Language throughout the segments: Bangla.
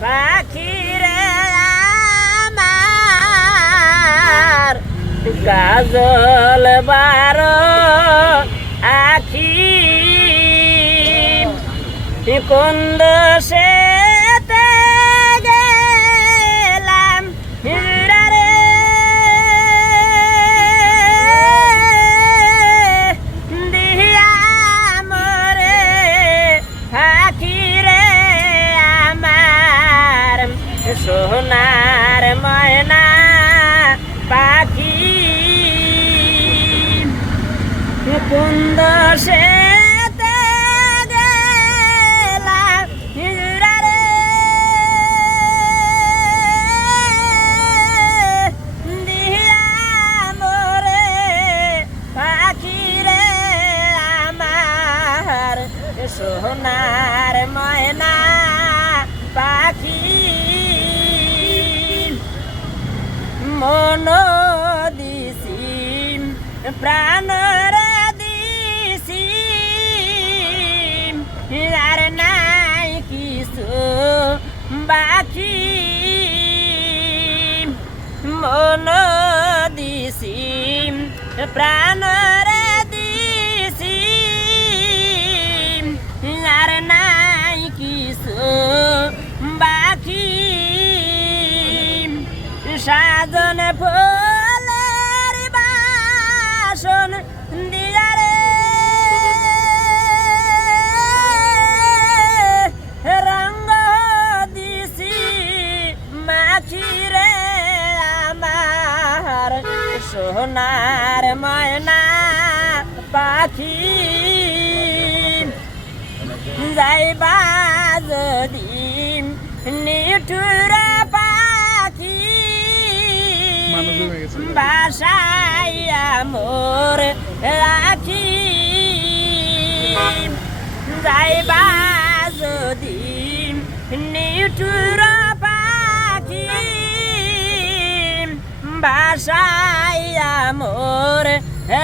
পাখি রে আমার কাজল বারো আখি কুন্দ সে সোনার প্রাণর দিছি। আর নাই কিছু বাকি। মন দিছি, প্রাণর দিছি। আর নাই কিছু বাকি। সাজন ফুলের মাছি রে আমার সোনার ময়না পাখি। যাইবা যদি নিঠুর পাখি। বাসাইয়া মোর রাখি। বাসাইয়া মোর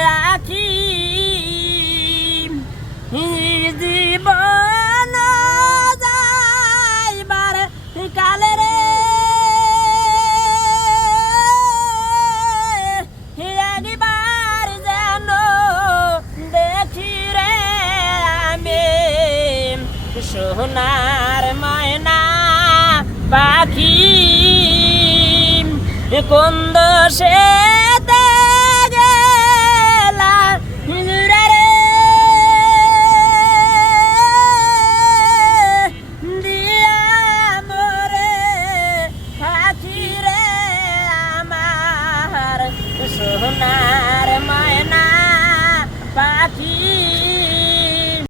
রাখি জীবন যাইবার কালে রে একবার যেন দেখি রে আমি সোনার ময়না পাখি রে আমার সোনার ময়না পাখি।